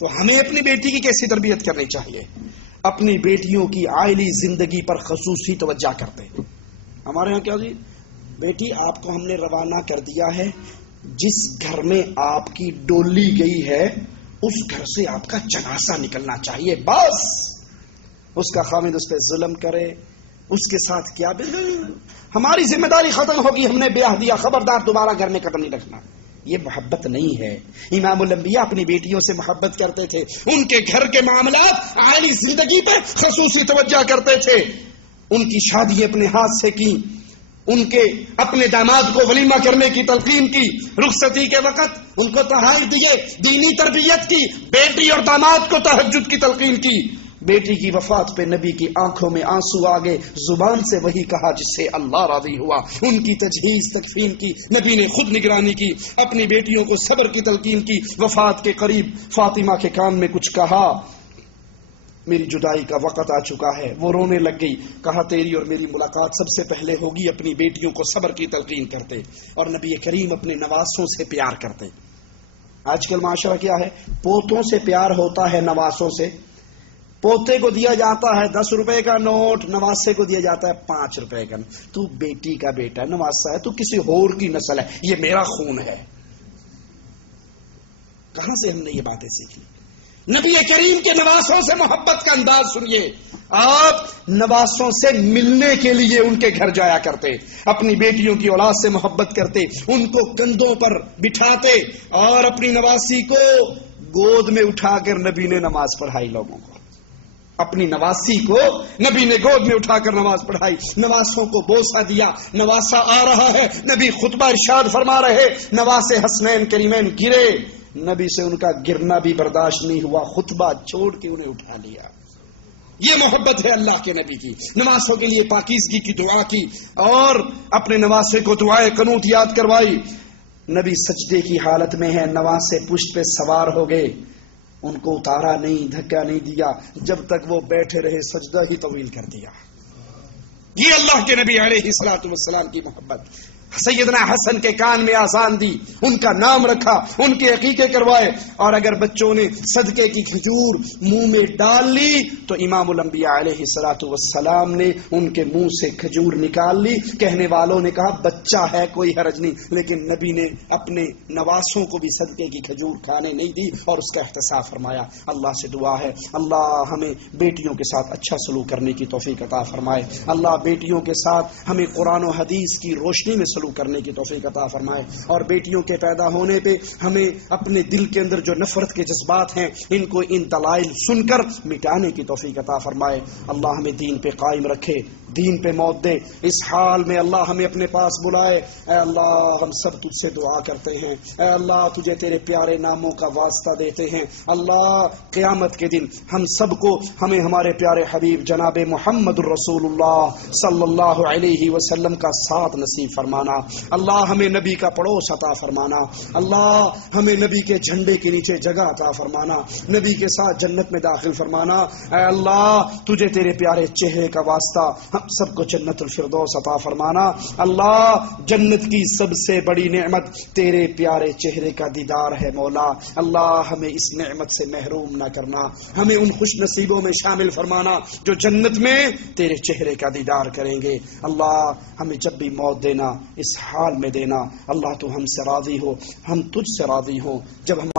تو ہمیں اپنی بیٹی کی کیسی تربیت کرنی چاہیے؟ اپنی بیٹیوں کی عائلی زندگی پر خصوصی توجہ کرتے ہیں. ہمارے یہاں کیا جی، بیٹی آپ کو ہم نے روانہ کر دیا ہے، جس گھر میں آپ کی ڈولی گئی ہے اس گھر سے آپ کا جنازہ نکلنا چاہیے. بس اس کا خامد اس پہ ظلم کرے، اس کے ساتھ کیا ہماری ذمہ داری ختم ہوگی، ہم نے بیاہ دیا، خبردار دوبارہ گھر میں قدم نہیں رکھنا. یہ محبت نہیں ہے. امام الانبیاء اپنی بیٹیوں سے محبت کرتے تھے، ان کے گھر کے معاملات عائلی زندگی پر خصوصی توجہ کرتے تھے. ان کی شادی اپنے ہاتھ سے کی، ان کے اپنے داماد کو ولیمہ کرنے کی تلقین کی، رخصتی کے وقت ان کو تحائف دیے، دینی تربیت کی، بیٹی اور داماد کو تہجد کی تلقین کی. بیٹی کی وفات پہ نبی کی آنکھوں میں آنسو آ گئے، زبان سے وہی کہا جس سے اللہ راضی ہوا. ان کی تجہیز تکفین کی، نبی نے خود نگرانی کی، اپنی بیٹیوں کو صبر کی تلقین کی. وفات کے قریب فاطمہ کے کان میں کچھ کہا، میری جدائی کا وقت آ چکا ہے. وہ رونے لگ گئی. کہا تیری اور میری ملاقات سب سے پہلے ہوگی. اپنی بیٹیوں کو صبر کی تلقین کرتے اور نبی کریم اپنے نواسوں سے پیار کرتے. آج کل معاشرہ کیا ہے؟ پوتوں سے پیار ہوتا ہے، نواسوں سے. پوتے کو دیا جاتا ہے 10 روپے کا نوٹ، نواسے کو دیا جاتا ہے 5 روپے کا. تو بیٹی کا بیٹا نواسا ہے، تو کسی اور کی نسل ہے، یہ میرا خون ہے. کہاں سے ہم نے یہ باتیں سیکھی؟ نبی کریم کے نواسوں سے محبت کا انداز سنیے. آپ نواسوں سے ملنے کے لیے ان کے گھر جایا کرتے، اپنی بیٹیوں کی اولاد سے محبت کرتے، ان کو کندھوں پر بٹھاتے اور اپنی نواسی کو گود میں اٹھا کر نبی نے نماز پڑھائی. لوگوں کو اپنی نواسی کو نبی نے گود میں اٹھا کر نماز پڑھائی. نواسوں کو بوسہ دیا. نواسا آ رہا ہے، نبی خطبہ ارشاد فرما رہے، نواسے حسنین کریمین گرے، نبی سے ان کا گرنا بھی برداشت نہیں ہوا، خطبہ چھوڑ کے انہیں اٹھا لیا. یہ محبت ہے اللہ کے نبی کی. نواسوں کے لیے پاکیزگی کی دعا کی اور اپنے نواسے کو دعائے قنوت یاد کروائی. نبی سجدے کی حالت میں ہے، نواسے پشت پہ سوار ہو گئے، ان کو اتارا نہیں، دھکا نہیں دیا، جب تک وہ بیٹھے رہے سجدہ ہی طویل کر دیا. یہ اللہ کے نبی علیہ الصلوۃ والسلام کی محبت. سیدنا حسن کے کان میں آذان دی، ان کا نام رکھا، ان کے عقیقے کروائے. اور اگر بچوں نے صدقے کی کھجور منہ میں ڈال لی تو امام الانبیاء علیہ الصلوۃ والسلام نے ان کے منہ سے کھجور نکال لی. کہنے والوں نے کہا بچہ ہے کوئی حرج نہیں، لیکن نبی نے اپنے نواسوں کو بھی صدقے کی کھجور کھانے نہیں دی اور اس کا احتساب فرمایا. اللہ سے دعا ہے اللہ ہمیں بیٹیوں کے ساتھ اچھا سلوک کرنے کی توفیق عطا فرمائے. اللہ بیٹیوں کے ساتھ ہمیں قرآن و حدیث کی روشنی میں کرنے کی توفیق عطا فرمائے. اور بیٹیوں کے پیدا ہونے پہ ہمیں اپنے دل کے اندر جو نفرت کے جذبات ہیں ان کو ان دلائل سن کر مٹانے کی توفیق عطا فرمائے. اللہ ہمیں دین پہ قائم رکھے، دین پہ موت دے. اس حال میں اللہ ہمیں اپنے پاس بلائے. اے اللہ ہم سب تجھ سے دعا کرتے ہیں، اے اللہ تجھے تیرے پیارے ناموں کا واسطہ دیتے ہیں. اللہ قیامت کے دن ہم سب کو ہمیں ہمارے پیارے حبیب جناب محمد الرسول اللہ صلی اللہ علیہ وسلم کا ساتھ نصیب فرمانا. اللہ ہمیں نبی کا پڑوس عطا فرمانا. اللہ ہمیں نبی کے جھنڈے کے نیچے جگہ عطا فرمانا، نبی کے ساتھ جنت میں داخل فرمانا. اے اللہ تجھے تیرے پیارے چہرے کا واسطہ ہم سب کو جنت الفردوس عطا فرمانا. اللہ جنت کی سب سے بڑی نعمت تیرے پیارے چہرے کا دیدار ہے مولا. اللہ ہمیں اس نعمت سے محروم نہ کرنا، ہمیں ان خوش نصیبوں میں شامل فرمانا جو جنت میں تیرے چہرے کا دیدار کریں گے. اللہ ہمیں جب بھی موت دینا اس حال میں دینا، اللہ تو ہم سے راضی ہو، ہم تجھ سے راضی ہوں. جب ہم